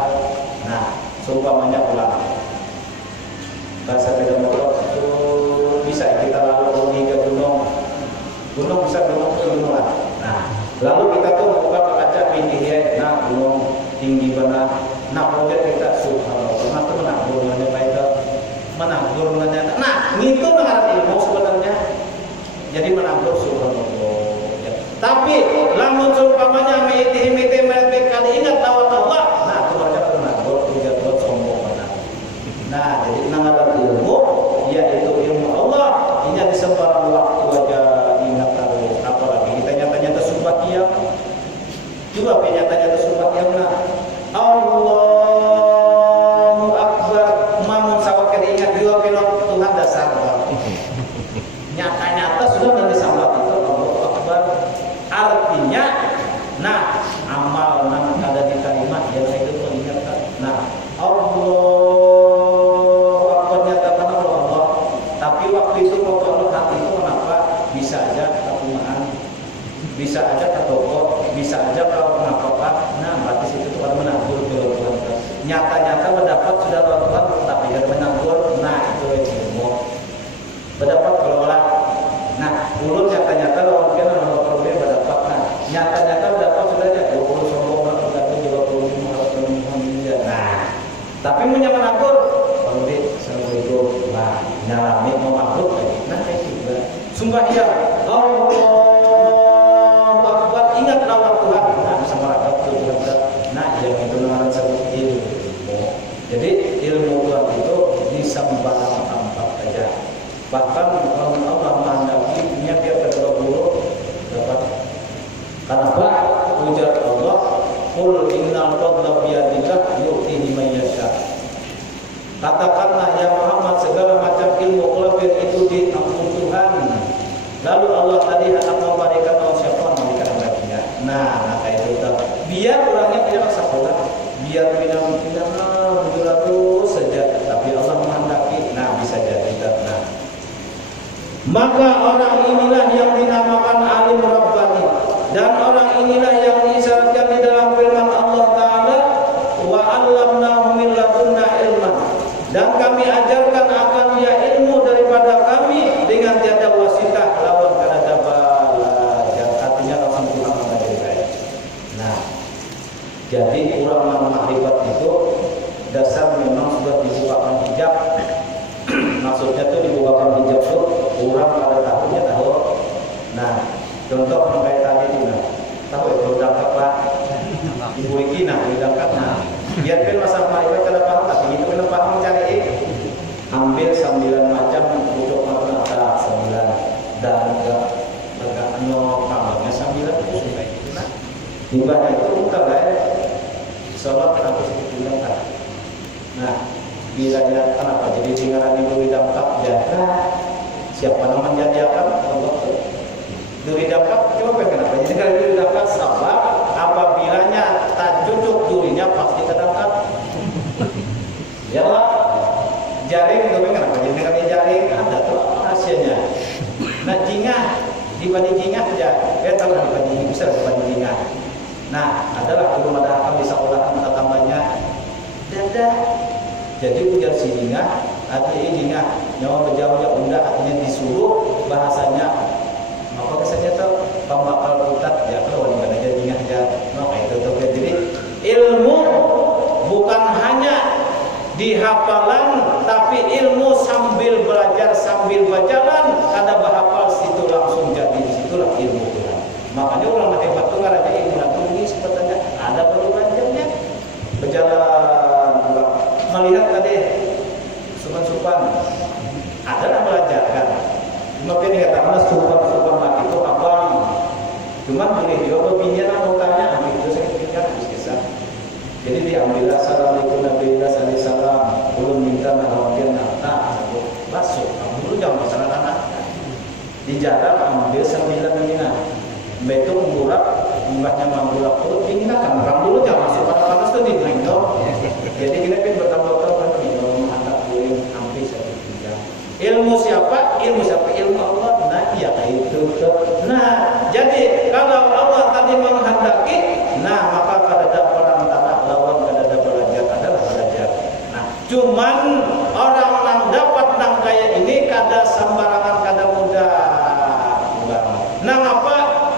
Nah seumpamanya ulang bahasa beda motor itu bisa kita lalu ke gunung bisa gunung ke gunungan. Nah lalu kita tuh buka kaca pinggir nah gunung tinggi benar. Nah kemudian kita subhanallah nah itu menaburnanya baik menaburnanya. Nah itu mengarah ilmu sebenarnya. Jadi menabur subhanallah ya. Tapi lamun seumpamanya miti kali ingat lawan Allah nah itu banyak menabur tiga buat sombong benar. Nah jadi mengarah ilmu yaitu ilmu Allah ini di sembarang waktu aja ingat terus. Apalagi kita nyata-nyata sumpah kiam juga nyata-nyata sumpah kiam nah Allahu Akbar mamun sawak ingat juga nyata-nyata berdapat sudah Tuhan tapi ada menanggur. Nah itu ilmu berdapat kalau lah. Nah ulun nyata-nyata lawan kan nomor problem berdapat. Nah nyata-nyata berdapat sudah aja 20 sombong atau 25. Nah tapi punya menanggur kalau di Assalamualaikum. Nah nyalami mau makhluk lagi. Nah kayak gitu. Sumpah ya Allah Akbar, ingat nama Tuhan. Nah sama rakyat itu juga. Nah yang itu namanya sebut ilmu. Jadi ilmu Tuhan itu bisa membalas tempat saja. Bahkan kalau Allah menghendaki dunia dia pada guru dapat. Kenapa? Ujar Allah, "Qul innal fadla biyadillah yu'tihi man yasha." Katakanlah ya Muhammad, segala macam ilmu kelebihan itu di tangan Tuhan. Lalu Allah tadi akan memberikan siapa memberikan baginya. Nah kayak itu. Biar orangnya tidak sekolah, biar pindah-pindah terus saja. Tapi Allah menghendaki, nah bisa jadi. Nah, maka orang inilah yang dinamakan alim Rabbani, dan orang inilah yang diisyaratkan di dalam firman Allah Taala, wa 'allamnahu min ladunna ilman, dan kami ajarkan akan dia ilmu daripada kami dengan tiada wasitah lawan kada balajar. Artinya lawan Tuhan mengajar saya. Nah, jadi orang makrifat itu dasar memang sudah dibukakan hijab. Maksudnya tuh dibukakan hijab tuh orang pada tahunnya tahu. Nah, contoh kayak tadi juga tahu ya kalau dangkap pak ibu Rikina dangkap. Nah, biarkan masalah makrifat kada paham, tapi itu kena paham cari ambil 9 macam untuk mata 9 dan enggak tambahnya 9 itu sampai itu. Nah, ibadah itu bukan sholat kenapa sedikit dangkap. Nah, bila dia kenapa jadi tinggalan itu dangkap jaga siapa nama menjadikan Allah duri dangkap coba kenapa jadi kalau duri dangkap sebab apabila tak cucuk durinya pasti terdangkap. Ya Pak, jaring itu kenapa jadi dengan jaring ada tuh rahasianya. Nah jingah dibanding jingah aja, tahu dibanding bisa dibanding jingah. Nah adalah belum ada akal di sekolah tambahnya dadah. Jadi ujar si jingah, artinya jingah nyawa berjauh-jauh unda artinya disuruh bahasanya. Maka kesannya tuh pembakal putat ya kalau bukan aja jingah aja. Maka itu tuh jadi ilmu bukan hanya di hafalan, tapi ilmu sambil belajar sambil berjalan. Ada berhafal situ langsung jadi disitulah ilmu Tuhan. Makanya orang hebat tuh nggak ada ilmu ini sebetulnya ada belajarnya berjalan melihat tadi supan-supan adalah belajar kan. Mungkin dikatakan supan-supan lagi itu abang. Cuman boleh juga berpindah mukanya itu saya pikirkan bisa. Jadi diambillah assalamualaikum warahmatullahi wabarakatuh. Belum minta nawarin nata masuk. Dulu jangan masalah anak. Di jalan ambil 9 mina. Betul murah, mbahnya mambulak perut tinggalkan. Orang dulu jangan masuk panas tuh di bengkel. Jadi kita pun bertambah-tambah kan minum anak boleh hampir 1 jam. Ilmu siapa? Ilmu Allah. Nah iya kayak itu. Nah jadi kalau Allah tadi menghendaki, nah maka kada orang tanah lawan kada belajar adalah belajar. Nah cuman orang yang dapat nang kayak ini kada sembarangan kada mudah. Nah apa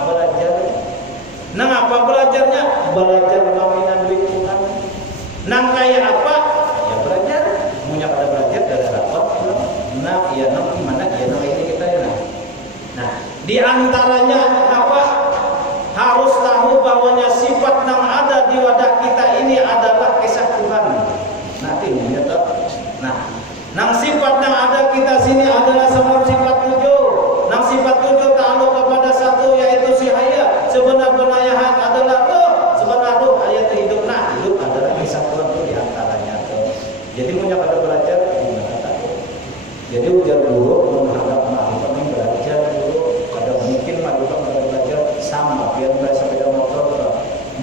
belajar? Nah apa belajarnya? Belajar maminan duit Tuhan. Nang kayak apa? Ya belajar. Punya pada belajar dari rapat. Nah iya nang gimana? Iya nang ini kita ya. Nah di antaranya apa? Harus tahu bahwanya sifat yang ada di wadah kita ini adalah kisah Tuhan. Nanti menyebut. Nah, nang sifat yang ada kita sini adalah semua sifat 7. Nang sifat 7 ta'aluk kepada satu yaitu sihaya. Sebenar-benarnya adalah roh. Sebenar roh ayat hidup. Nah, hidup adalah kisah Tuhan itu di antaranya tuh. Jadi punya pada belajar gimana tahu. Jadi ujar dulu menghadap makrifat yang belajar dulu. Ada mungkin makrifat belajar sama biar nggak sepeda motor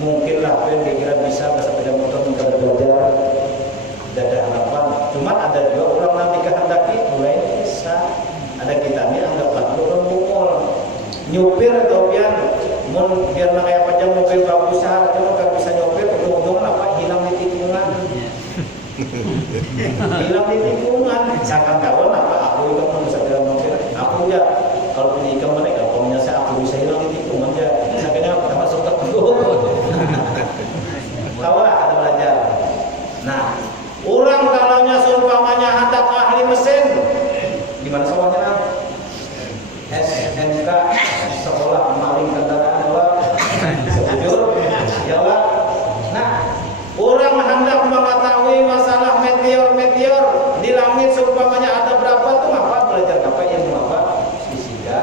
mungkin lah biar kira bisa sepeda motor untuk belajar dada harapan. Cuma ada juga orang nanti kehendaki mulai bisa ada kita ini anggaplah orang mukul nyupir atau biar kayak pajang mobil bagus cuma nggak bisa nyupir ujung-ujung apa hilang di tikungan. Hilang di lingkungan. Misalkan kawan apa aku itu bisa bilang mungkin aku ya kalau punya ikan mereka kalau saya aku bisa hilang di lingkungan ya. Misalkan aku masuk ke dulu. Kawan ada belajar. Nah, orang kalaunya seumpamanya hendak ahli mesin, gimana soalnya? SMK sekolah maling kendaraan bola sejujur jawab. Nah, orang hendak mengetahui masalah meteor di langit seumpamanya ada berapa tuh apa belajar apa ilmu apa fisika.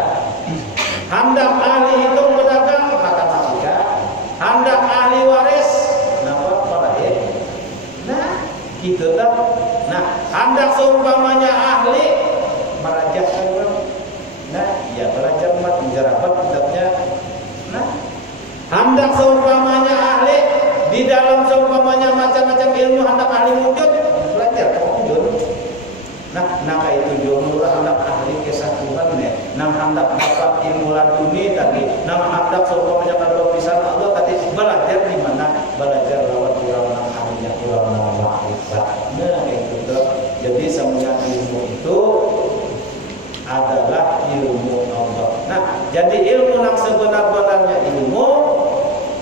Hendak ahli hitung pedagang matematika. Hendak ahli waris kenapa parahe. Nah, gitu kan. Nah, hendak seumpamanya ahli merajakan orang. Nah, ya belajar mat menjarabat kitabnya. Nah, hendak seumpamanya ahli di dalam seumpamanya macam-macam ilmu hendak ahli wujud belajar wujud. Nah, kayak itu jumlah hendak ahli kisah Tuhan ya. Nah, hendak dapat ilmu laduni tadi. Nah, hendak seumpamanya kalau bisa Allah tadi belajar di mana? Belajar lewat ulama ahlinya ulama makrifat. Nah, itu tuh. Jadi semua ilmu itu adalah ilmu Allah. Nah, jadi ilmu yang sebenar-benarnya ilmu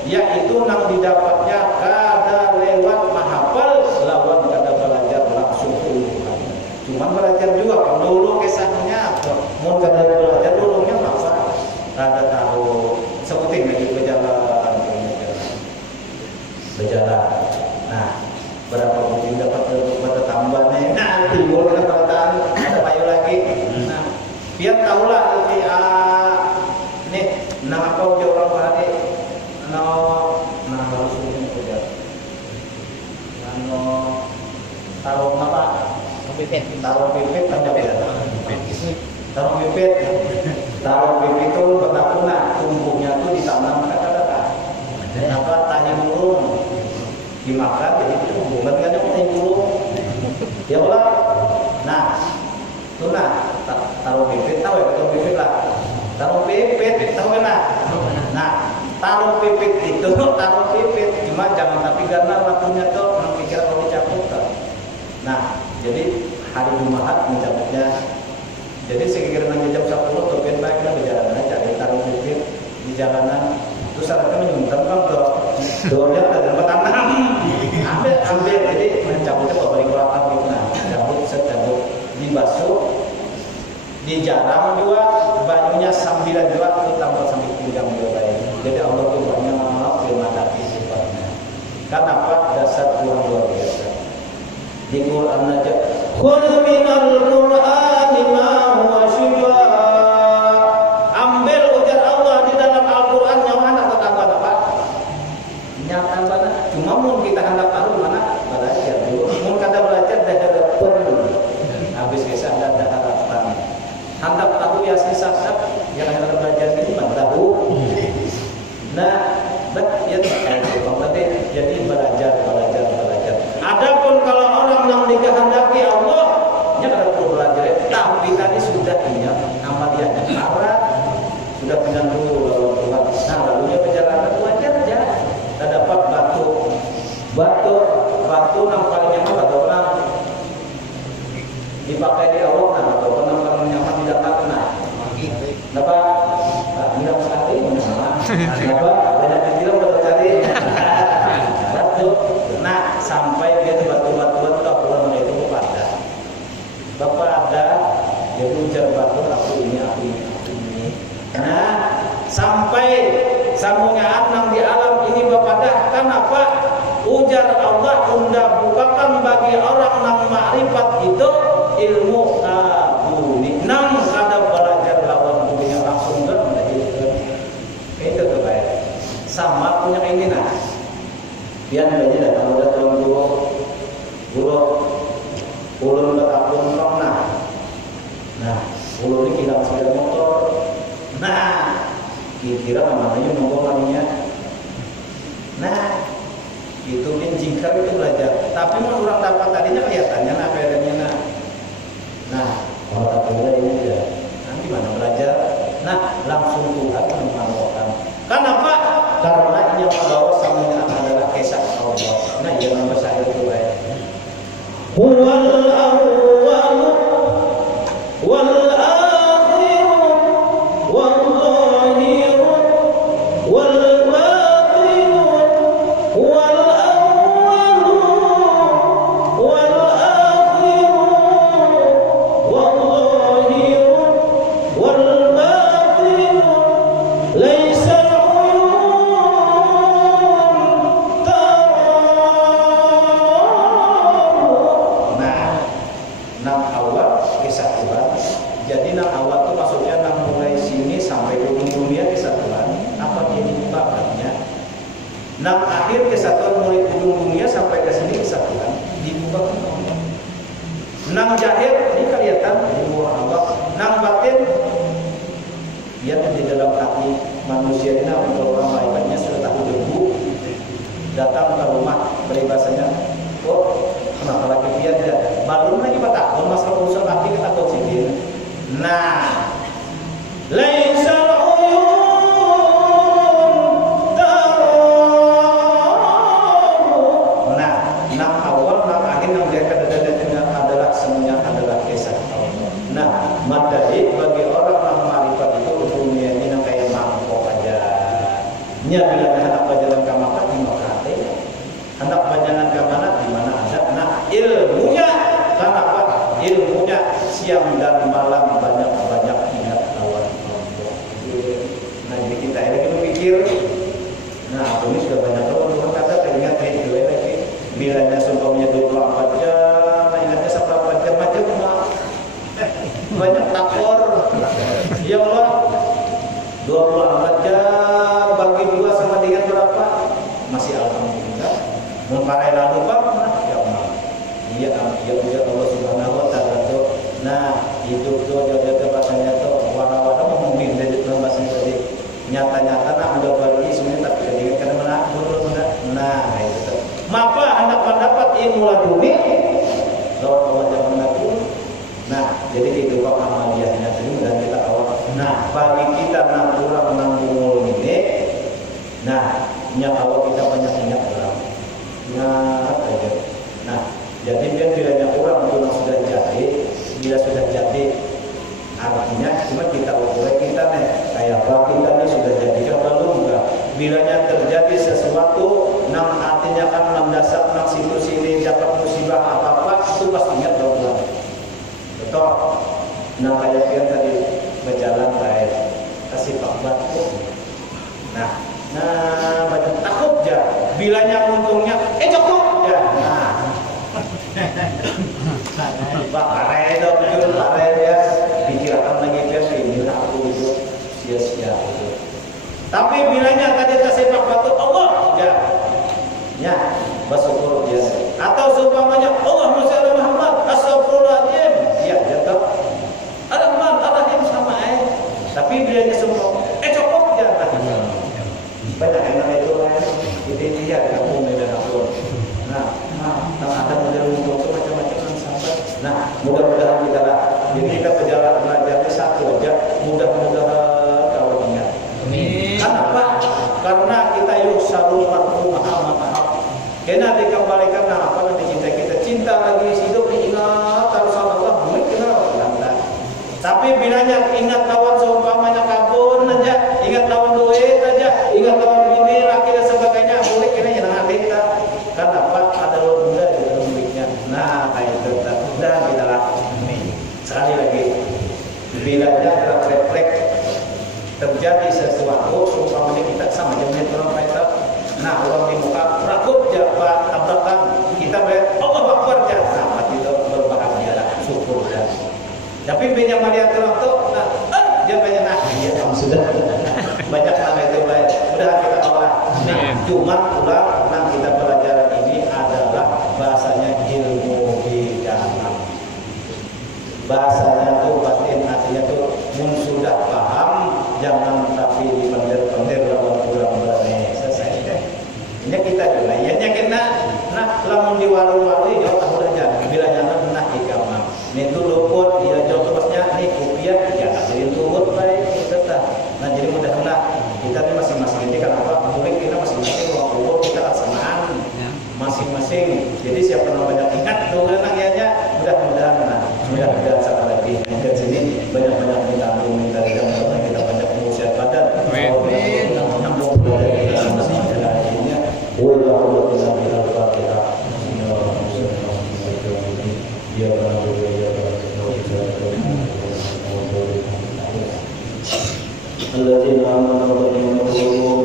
yaitu yang didapatnya kada lewat mahafal lawan kada belajar langsung Tuhan. Cuma belajar juga kan dulu kisahnya mau kada belajar dulunya apa? Kada tahu sebutin lagi berjalan. Nah, berapa bukti dapat pada tambahnya. Nah, timbul kedapatan ada payu lagi. Nah, biar tahulah nanti ini apa ujar orang berarti harus ini ujar taruh apa taruh pipit kan ya taruh pipit itu bertakuna tumbuhnya tuh ditanam kata-kata apa tanya burung dimakan jadi tumbuh kan tanya burung ya Allah. Nah itu taruh pipit tahu ya taruh pipit lah taruh pipit tahu kan nah taruh pipit itu taruh pipit cuma jangan tapi karena waktunya tuh memikir kalau dicabut nah jadi hari Jumat mencabutnya jadi sekiranya jam 10 tuh ben baik lah berjalan cari taruh pipit di jalanan terus syaratnya menyumbang kan doanya ada tanam ambil jadi mencabutnya kembali ke belakang gitu nah cabut dibasuh dijarang juga banyunya sambilan juga itu tambah sambil pinggang juga jadi Allah tuh banyak firman hati sifatnya kenapa dasar Tuhan luar biasa di Quran aja khul minal Qur'ani ma huwa shifaa ambil ujar Allah di dalam Al-Quran yang mana tambah apa nyata banget cuma mau kita hendak tahu mana belajar dulu mau kada belajar dah ada perlu habis kisah dah ada harapan hendak tahu ya sisa-sisa yang hendak belajar ini tahu nah ya jadi belajar adapun kalau orang yang dikehendaki Allah nya kada perlu belajar tapi tadi sudah punya amaliyahnya arah sudah punya dulu lalu Tuhan nah lalunya perjalanan wajar aja tak dapat batu nampaknya mah batu orang dipakai di awak nah atau nampak nyaman tidak kena kenapa bilang sekali kenapa banyak yang bilang baru cari batu nah sampai dia batu-batuan tak pulang itu bapak ada dia ujar batu aku ini nah sampai sambungnya anang di alam ini bapak dah kenapa ujar Allah unda bukakan bagi orang yang makrifat itu ilmu kabuni nang kada belajar lawan punya langsung kan itu tuh kayak sama punya keinginan biar belajar dah kalau ada tuan guru ulun berapun nah ulun ini kilang sepeda motor nah kira namanya nongol larinya nah itu kan jingkar itu belajar tapi mau orang dapat tadinya kelihatannya nah pedanya nah kalau tak belajar ini dia nanti mana belajar nah langsung Tuhan mengamalkan kenapa karena yang membawa samanya adalah kisah Allah nah jangan besar itu baik Nang jahir ini kelihatan ilmu Allah. Nang batin dia di dalam hati manusia ini kalau orang malaikatnya sudah tahu debu datang ke rumah peribahasanya, oh kenapa lagi dia balun lagi batak masalah urusan laki kita tahu sih. Nah, laisa madai bagi orang yang marifat itu dunia ini yang kayak mangkok aja. Nya bila hendak berjalan ke Makkah di Makkah ada. Hendak berjalan ke mana di mana ada. Nah, ilmunya karena apa? Ilmunya siang dan malam banyak-banyak ingat lawan Allah. Nah, jadi kita ini berpikir, nah, ini sudah banyak orang kata ingat itu lagi. Bilanya sumpahnya 24 jam, ingatnya 4 jam macam banyak takor. Ya Allah, 24 jam bagi 2 sama dengan berapa? Masih alhamdulillah. Mengparai lalu Pak, ya Allah. Iya, ya Allah Subhanahu wa taala tuh. Nah, itu tuh jaga bahasanya tuh warna-warna mungkin dari bahasanya tadi. Nyata-nyata nak udah bagi sebenarnya tapi ketika kan mana belum. Nah, itu tuh. Maka anak mendapat ilmu laduni lewat Allah jangan aku. Nah, jadi itu kok amaliyahnya tadi dan kita awal. Nah, bagi kita 6 orang menanggung ini, nah, nya awal kita banyak ingat orang. Nah, aja. Nah, jadi bilanya orang itu sudah jadi, bila sudah jadi, artinya cuma kita ukur kita nih, kayak apa kita nih sudah jadi kan belum enggak. Bilanya terjadi sesuatu, nang artinya kan mendasar nang situ sini dapat musibah apa itu pasti ingat orang. Betul. Nah kayak yang tadi berjalan baik kasih pak batu. Nah banyak takut ya. Bilanya untungnya cukup ya. Nah pak pare dong jujur pare ya pikirkan lagi dia ini aku itu sia-sia itu. Tapi bilanya tadi kasih pak batu Allah ya bersyukur dia. Atau seumpamanya Allah Muhammad Muhammad astagfirullahaladzim ya jatuh Ar-Rahman Ar-Rahim sama tapi bilanya semua cukup ya banyak yang namanya itu ini dia kampung dan aku. Nah ada model untuk itu macam-macam sampai. Nah mudah-mudahan kita lah jadi kita berjalan belajarnya satu aja mudah-mudahan kalau ingat. Kenapa? Karena kita yusaru marfu maha kena dikembalikan apa yang dicintai kita cinta lagi hidup ingat harus Allah kenal lantas. Tapi bilanya ingat lawan seumpamanya kabun aja, ingat lawan duit aja, ingat lawan bini, laki dan sebagainya, boleh kena yang hati kita. Kenapa? Ada benda di dalam duitnya. Nah, kayak itu dan kita lah. Sekali lagi, bilanya refleks terjadi sesuatu seumpamanya kita sama dengan orang kita. Nah, orang di muka rakut jabat tabrakan kita melihat Allah Akbar ya, nah itu berbahagia lah, syukur dah. Tapi banyak melihat orang tu, dia banyak dia kamu sudah banyak nama itu baik. Sudah kita olah. Nah, cuma pulang nah kita pelajaran ini adalah bahasanya ilmu bidanan. Bahasanya tu batin artinya tu mun sudah paham jangan tapi dipender-pender lawan kurang berani. Ini kita juga, ya kena, nah lamun di warung-warung jauh tahu aja, bila jangan nah ikamah. Ini tu luput, dia jauh tepasnya, ini kopiah, ya jadi luput baik, tetap. Nah jadi mudah-mudahan kita ini masing-masing ini kenapa? Mungkin kita masing-masing ruang kubur kita laksanaan masing-masing. Jadi siapa yang banyak ingat tuh anaknya, mudah-mudahan, nah mudah-mudahan sama lagi. Di sini banyak-banyak minta dan kita banyak mengusia badan. Amin. Nyambung dari kita masing-masing. Wallahu a'lam bishawab. Alladzina amanu wa